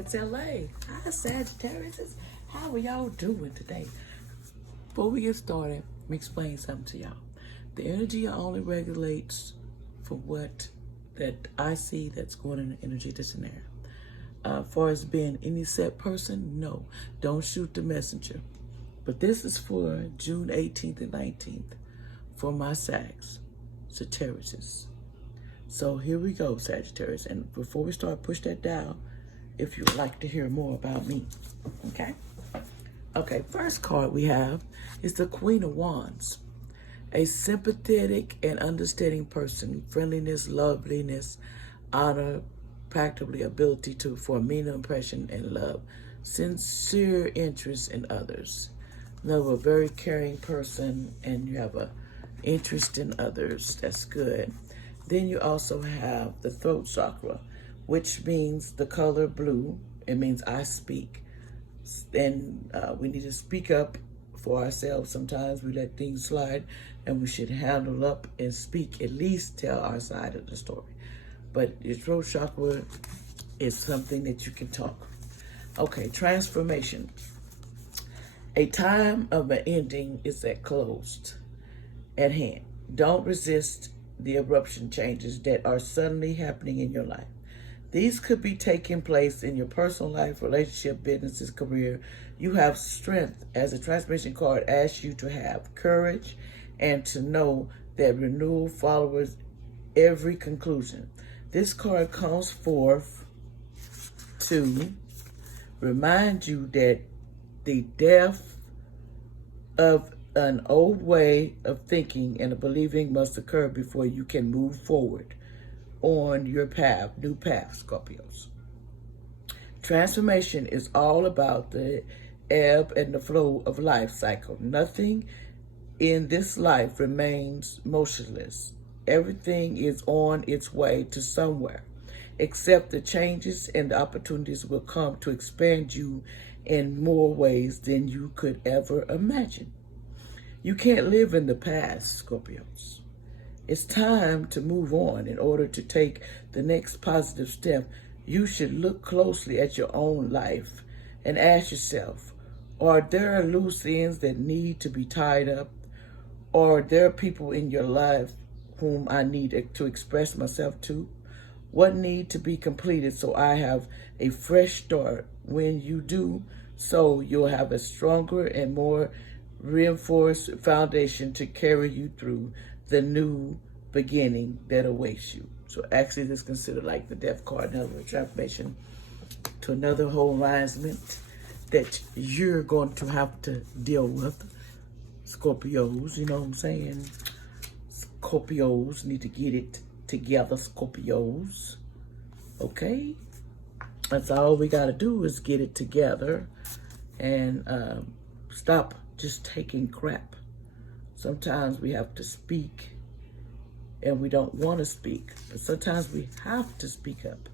It's LA. Hi, Sagittarius. How are y'all doing today? Before we get started, let me explain something to y'all. The energy only regulates for what that I see that's going in the energy that's in there. Far as being any set person, no. Don't shoot the messenger. But this is for June 18th and 19th for my Sagittarius. So here we go, Sagittarius. And before we start, push that down if you would like to hear more about me. Okay? Okay, first card we have is the Queen of Wands. A sympathetic and understanding person, friendliness, loveliness, honor, practically ability to form meaning, impression, and love. Sincere interest in others. Another very caring person, and you have a interest in others. That's good. Then you also have the throat chakra, which means the color blue. It means I speak. And we need to speak up for ourselves. Sometimes we let things slide, and we should handle up and speak, at least tell our side of the story. But your throat chakra is something that you can talk. Okay, transformation. A time of an ending is at hand. Don't resist the eruption changes that are suddenly happening in your life. These could be taking place in your personal life, relationship, businesses, career. You have strength, as a transformation card asks you to have courage and to know that renewal follows every conclusion. This card comes forth to remind you that the death of an old way of thinking and believing must occur before you can move forward on your path, new path, Scorpios. Transformation is all about the ebb and the flow of life cycle. Nothing in this life remains motionless. Everything is on its way to somewhere, except the changes and the opportunities will come to expand you in more ways than you could ever imagine. You can't live in the past, Scorpios. It's time to move on. In order to take the next positive step, you should look closely at your own life and ask yourself, are there loose ends that need to be tied up? Or are there people in your life whom I need to express myself to? What need to be completed so I have a fresh start? When you do so, you'll have a stronger and more reinforced foundation to carry you through the new beginning that awaits you. So actually this is considered like the death card, another transformation to another whole alignment that you're going to have to deal with. Scorpios, you know what I'm saying? Scorpios need to get it together, Scorpios. Okay? That's all we got to do is get it together and stop just taking crap. Sometimes we have to speak and we don't want to speak, but sometimes we have to speak up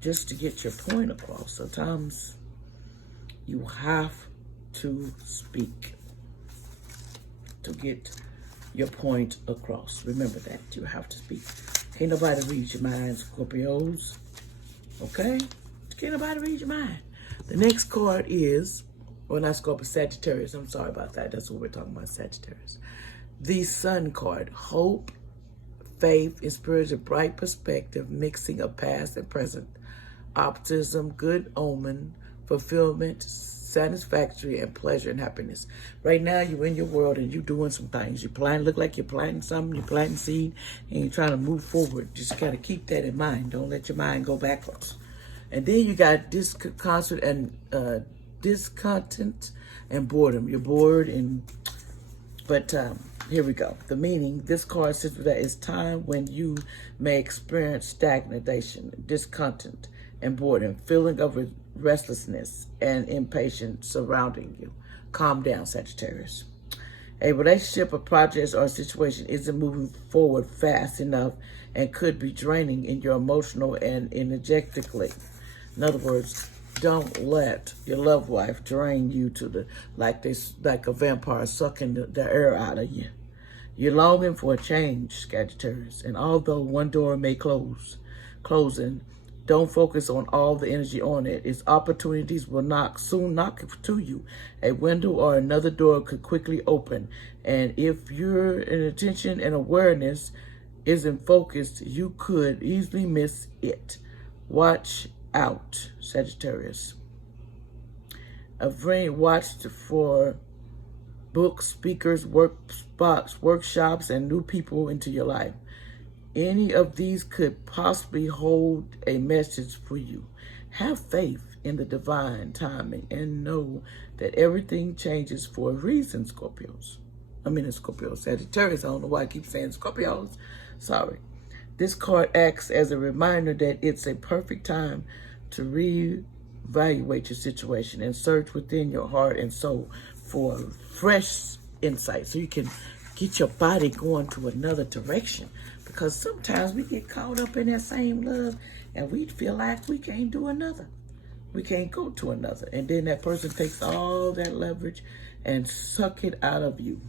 just to get your point across. Sometimes you have to speak to get your point across. Remember that. You have to speak. Can't nobody read your mind, Scorpios. Okay? Can't nobody read your mind. The next card is, well, not Scorpio, Sagittarius. I'm sorry about that. That's what we're talking about, Sagittarius. The Sun card. Hope, faith, and spiritual bright perspective, mixing of past and present. Optimism, good omen, fulfillment, satisfactory, and pleasure and happiness. Right now, you're in your world and you're doing some things. You're planting, look like you're planting something, you're planting seed, and you're trying to move forward. Just gotta keep that in mind. Don't let your mind go backwards. And then you got discontent and boredom. You're bored, but here we go. The meaning, this card says that it's time when you may experience stagnation, discontent, and boredom, feeling of restlessness and impatience surrounding you. Calm down, Sagittarius. A relationship, a project, or a situation isn't moving forward fast enough and could be draining in your emotional and energetically. In other words, don't let your loved wife drain you to like a vampire sucking the air out of you. You're longing for a change, Sagittarius, and although one door may closing, Don't focus on all the energy on it. Its opportunities will soon knock to you. A window or another door could quickly open. And if your attention and awareness isn't focused, you could easily miss it. Watch out, Sagittarius. A friend watched for books, speakers, workshops, and new people into your life. Any of these could possibly hold a message for you. Have faith in the divine timing and know that everything changes for a reason, Sagittarius. Sagittarius. I don't know why I keep saying Scorpios. Sorry. This card acts as a reminder that it's a perfect time to reevaluate your situation and search within your heart and soul for fresh insight so you can get your body going to another direction. Because sometimes we get caught up in that same love and we feel like we can't do another. We can't go to another. And then that person takes all that leverage and suck it out of you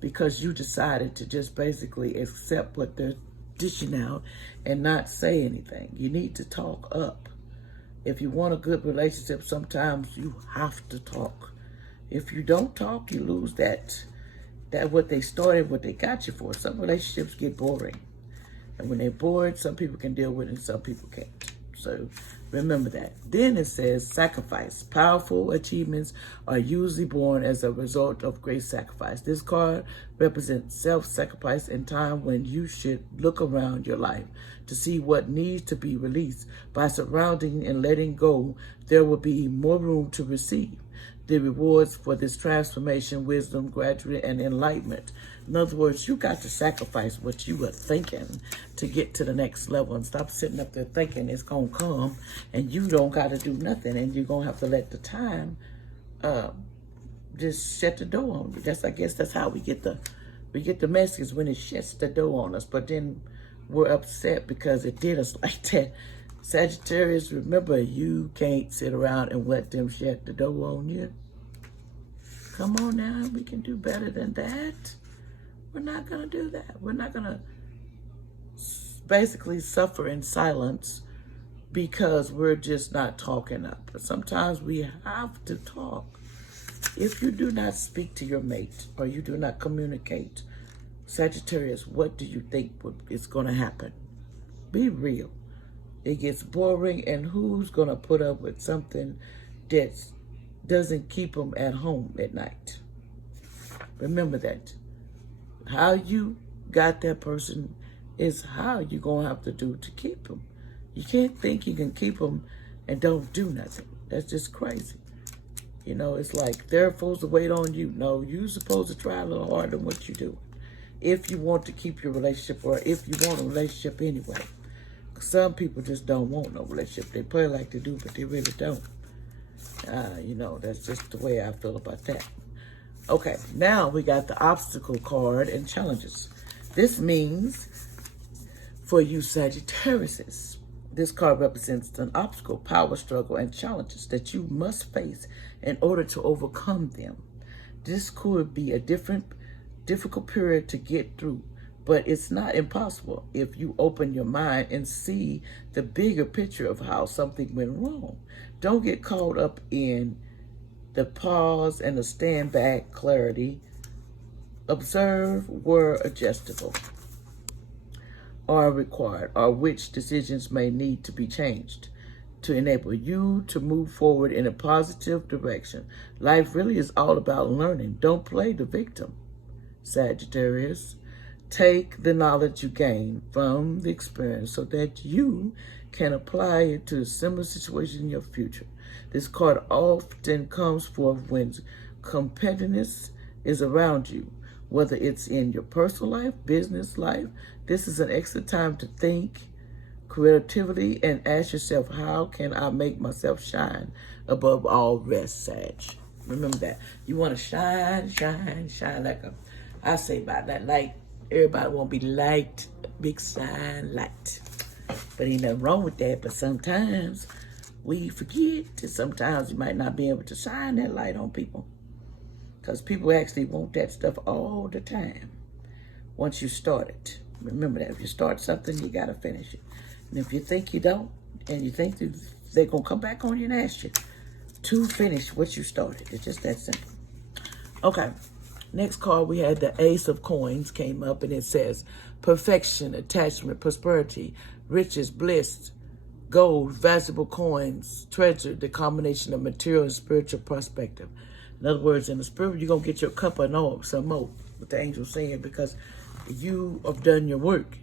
because you decided to just basically accept what they're dishing out and not say anything. You need to talk up. If you want a good relationship, sometimes you have to talk. If you don't talk, you lose that what they started, what they got you for. Some relationships get boring. And when they're bored, some people can deal with it and some people can't. So remember that. Then it says sacrifice. Powerful achievements are usually born as a result of great sacrifice. This card represents self-sacrifice in time when you should look around your life to see what needs to be released. By surrounding and letting go, there will be more room to receive the rewards for this transformation, wisdom, graduate, and enlightenment. In other words, you got to sacrifice what you were thinking to get to the next level and stop sitting up there thinking it's going to come and you don't got to do nothing and you're going to have to let the time just shut the door on you. I guess that's how we get the message when it shuts the door on us. But then we're upset because it did us like that. Sagittarius, remember, you can't sit around and let them shut the door on you. Come on now, we can do better than that. We're not going to do that. We're not going to basically suffer in silence because we're just not talking up. But sometimes we have to talk. If you do not speak to your mate or you do not communicate, Sagittarius, what do you think is going to happen? Be real. It gets boring, and who's going to put up with something that doesn't keep them at home at night? Remember that. How you got that person is how you're going to have to do to keep them. You can't think you can keep them and don't do nothing. That's just crazy. You know, it's like they're supposed to wait on you. No, you're supposed to try a little harder than what you do. If you want to keep your relationship, or if you want a relationship anyway. Some people just don't want no relationship. They play like they do, but they really don't. You know, that's just the way I feel about that. Okay, now we got the obstacle card and challenges. This means for you Sagittarius, this card represents an obstacle, power struggle, and challenges that you must face in order to overcome them. This could be a difficult period to get through, but it's not impossible if you open your mind and see the bigger picture of how something went wrong. Don't get caught up in the pause and the stand back clarity. Observe where adjustable are required or which decisions may need to be changed to enable you to move forward in a positive direction. Life really is all about learning. Don't play the victim, Sagittarius. Take the knowledge you gain from the experience so that you can apply it to a similar situation in your future. This card often comes forth when competitiveness is around you, whether it's in your personal life, business life. This is an excellent time to think creatively and ask yourself, how can I make myself shine above all rest, Sag? Remember that. You want to shine like I say about that light. Everybody won't be light, big shine light. But ain't nothing wrong with that. But sometimes we forget that sometimes you might not be able to shine that light on people. Because people actually want that stuff all the time once you start it. Remember that. If you start something, you got to finish it. And if you think you don't, And you think that they're going to come back on you and ask you to finish what you started. It's just that simple. Okay. Next card, we had the Ace of Coins came up, and it says perfection, attachment, prosperity, riches, bliss, gold, valuable coins, treasure, the combination of material and spiritual perspective. In other words, in the spirit, you're going to get your cup of no, some more, what the angel's saying, because you have done your work.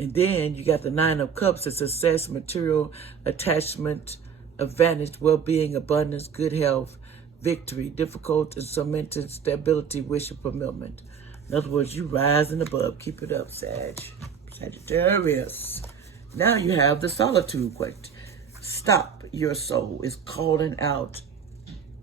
And then you got the Nine of Cups, it's success, material, attachment, advantage, well-being, abundance, good health, victory, difficult and cemented stability, wish of fulfillment. In other words, you rising above. Keep it up, Sagittarius. Now you have the solitude question. Stop, your soul is calling out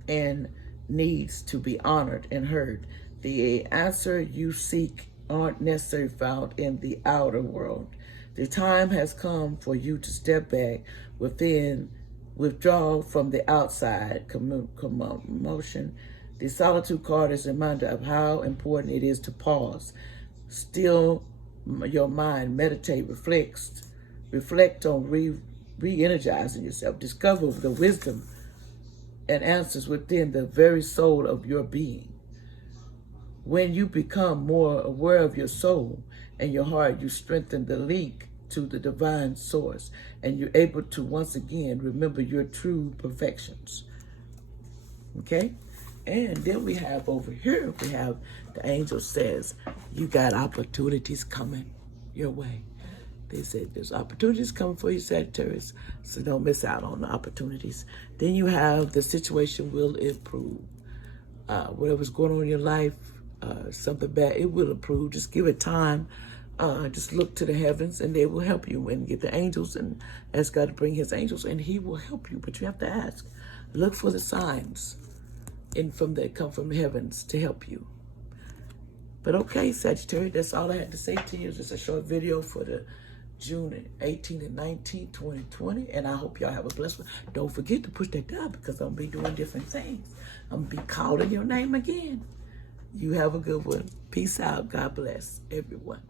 and needs to be honored and heard. The answer you seek aren't necessarily found in the outer world. The time has come for you to step back within, withdraw from the outside commotion. The solitude card is a reminder of how important it is to pause, still your mind, meditate, reflect on re-energizing yourself, discover the wisdom and answers within the very soul of your being. When you become more aware of your soul and your heart, you strengthen the link to the divine source, and you're able to once again remember your true perfections. Okay? And then we have over here, we have the angel says, you got opportunities coming your way. They said there's opportunities coming for you, Sagittarius, so don't miss out on the opportunities. Then you have the situation will improve. Whatever's going on in your life, something bad, it will improve. Just give it time. Just look to the heavens and they will help you, and get the angels and ask God to bring his angels and he will help you. But you have to ask. Look for the signs that come from the heavens to help you. But okay, Sagittarius, that's all I had to say to you. Just a short video for the June 18 and 19, 2020. And I hope y'all have a blessed one. Don't forget to push that down, because I'm going to be doing different things. I'm going to be calling your name again. You have a good one. Peace out. God bless everyone.